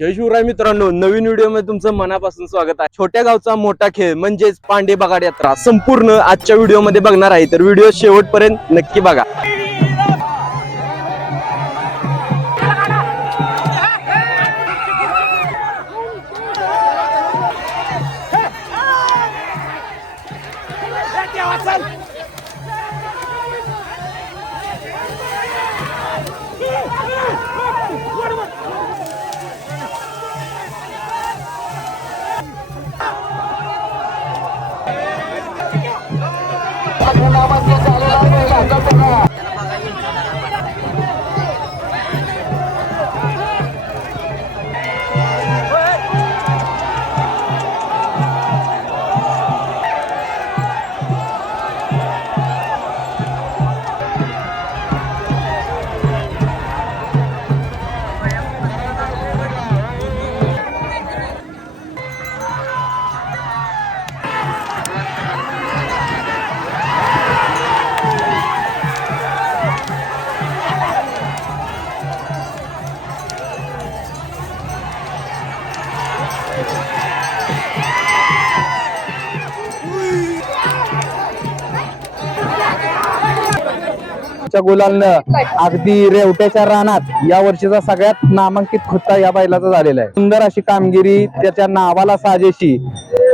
जय शिवराय मित्रांनो, नवीन व्हिडिओ मध्ये तुमचं मनापासून स्वागत आहे। छोट्या गावचा मोठा खेळ म्हणजेच पांडे बगाड यात्रा संपूर्ण आजच्या व्हिडिओ मध्ये बघणार आहे, तर व्हिडिओ शेवटपर्यंत नक्की बघा। गुलालनं अगदी रेवट्याच्या रानात या वर्षीचा सगळ्यात नामांकित खुत्ता या बैलाचा झालेला आहे। सुंदर अशी कामगिरी त्याच्या नावाला साजेशी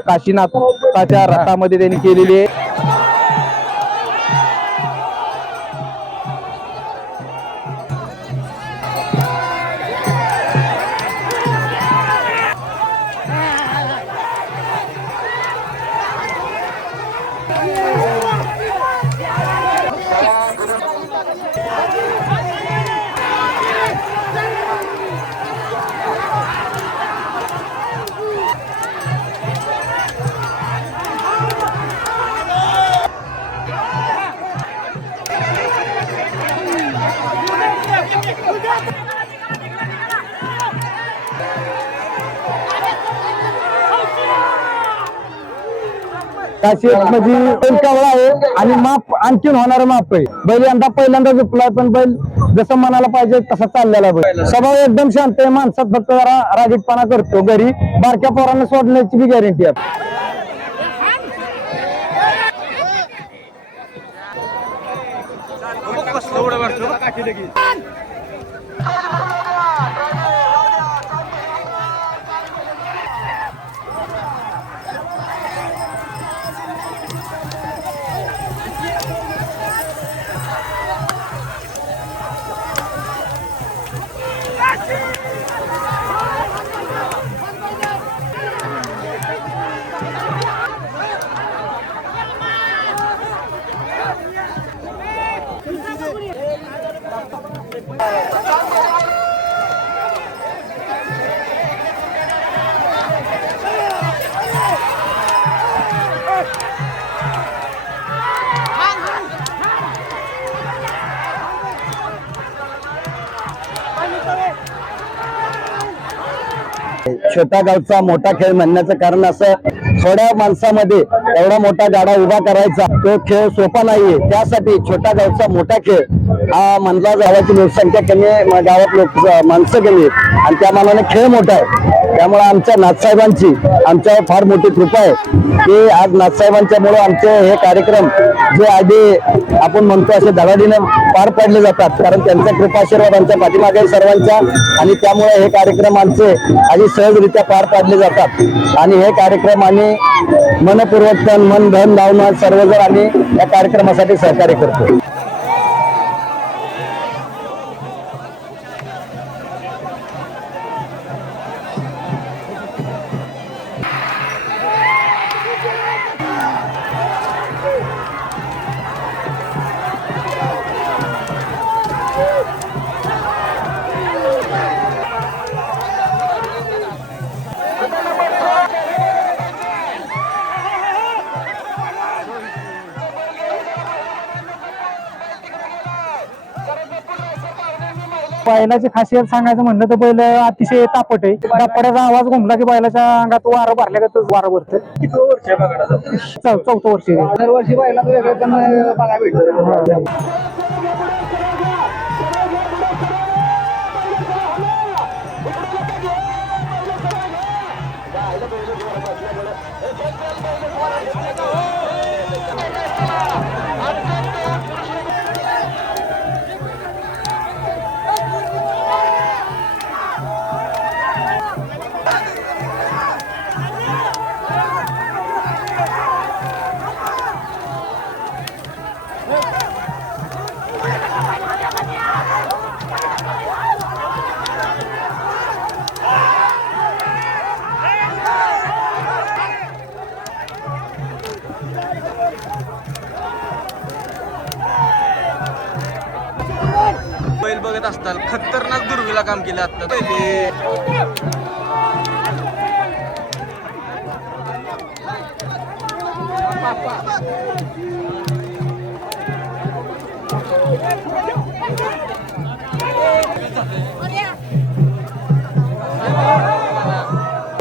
काशीनाथाच्या रथामध्ये त्यांनी केलेली आहे। म्हणजे कावळा आहे आणि माप आणखीन होणार माप आहे। बैल यंदा पहिल्यांदा झुपलाय, पण बैल जसं मनाला पाहिजे तसा चाललेला बैल। स्वभाव एकदम शांत आहे, माणसात फक्त जरा रागीटपणा करतो। घरी बारक्या पोरांना सोडण्याची बी गॅरंटी आहे। छोट्या गावचा मोठा खेळ म्हणण्याचं कारण असं, थोड्या माणसामध्ये एवढा मोठा गाडा उभा करायचा तो खेळ सोपा नाहीये। त्यासाठी छोट्या गावचा मोठा खेळ हा म्हणला, गावाची लोकसंख्या कमी आहे, गावात माणसं कमी आहेत आणि त्या मानाने खेळ मोठा आहे। त्यामुळे आमच्या नाथसाहेबांची आमच्यावर फार मोठी कृपा आहे की आज नाथसाहेबांच्या मुळे आमचे हे कार्यक्रम जे आधी आपण म्हणतो असे धडाडीने पार पाडले जातात, कारण त्यांचा कृपा आशीर्वाद आमच्या पाठीमागे सर्वांच्या, आणि त्यामुळे हे कार्यक्रम आमचे आधी सहजरित्या पार पाडले जातात। आणि हे कार्यक्रम आम्ही मनपूर्वक मन धन लावून सर्वजण आम्ही या कार्यक्रमासाठी सहकार्य करतो। बैलाची खासियत सांगायचं म्हणलं तर बैल अतिशय तापट आहे. दापड्याचा आवाज घुमला की बैलाच्या अंगात वारं भरल्यागतच वारं भरतं. किती वर्ष आहे बघा चौथं वर्ष आहे. दरवर्षी बैला वेगळं पण बघायला भेटतं. बैल बघत असताल खतरनाक दुर्वीला काम केलं आता पहिले.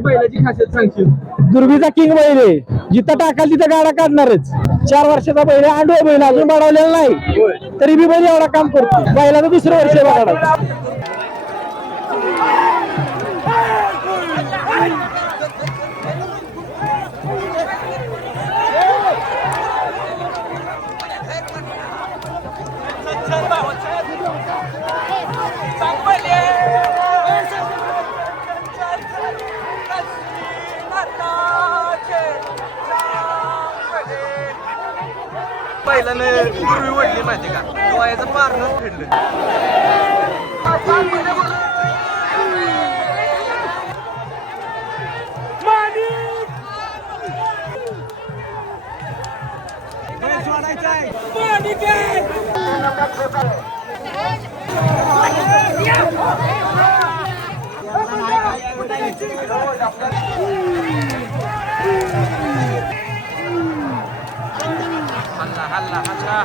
बैलाची खासियत सांगशील? दुर्बीचा किंग बैल आहे. जिथं टाकाल तिथं गाडा काढणारच. 4 वर्षाचा बैल आहे. आंडवा बैल अजून वाढवलेला नाही तरी बी बैल एवढा काम करतो. बैलाचं दुसरं वर्ष आहे बघा. बैलानं दुर्वी वडली माहिती का, डोळ्याचं पारणं फिरलं. हल्ला हल्ला हल्ला.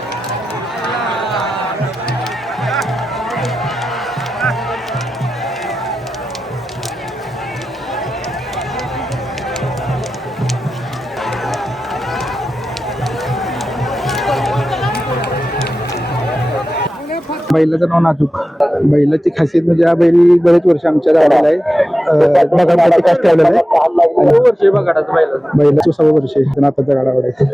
बैलाचं नाव नाजूक. बैलाची खासियत म्हणजे हा बैल बरेच वर्ष आमच्या गावाला आहे. बघा कास ठेवलेला आहे. वर्ष बघाडाचं बैल. बैलाचं 6 वर्ष आहे नाताच्या गाडावर आहे.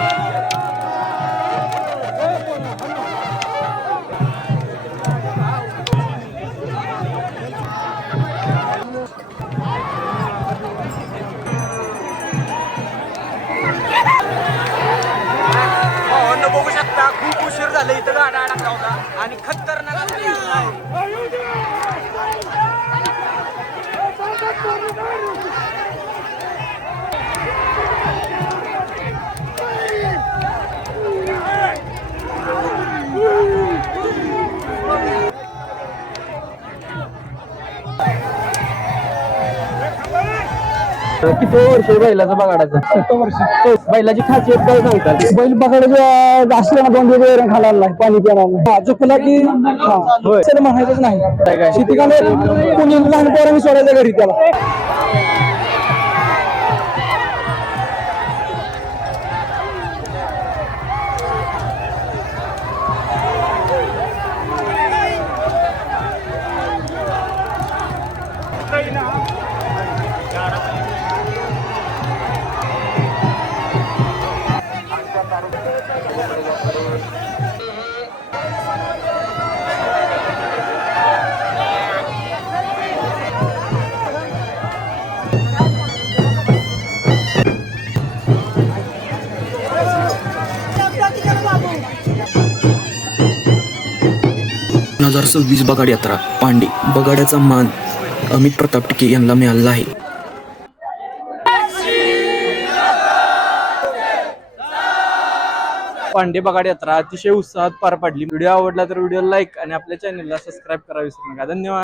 बघू शकता खूप उशीर झाला इथं गाडा अडकला होता आणि खतरनाक किती वर्ष आहे बैलाचं बघाडाचं? 7 वर्ष. बैलाची खासियत काय सांगतात? बैल बघाडाचं असल्यानं 2 दिवस वैरण खाणार नाही, पाणी पिणार नाही. झोपला की म्हणायचंच नाही. शेतीकाने कोणी लहान पोरांनी सोडायचं घरी त्याला. हजार 26 बगाड यात्रा पांडे. बगाड्याचा मान अमित प्रताप टिके यांना मिळाला आहे. पांडे बगाड यात्रा अतिशय उत्साहात पार पडली. व्हिडिओ आवडला तर व्हिडिओ लाईक आणि आपल्या चॅनलला सबस्क्राईब करा विसरू नका. धन्यवाद.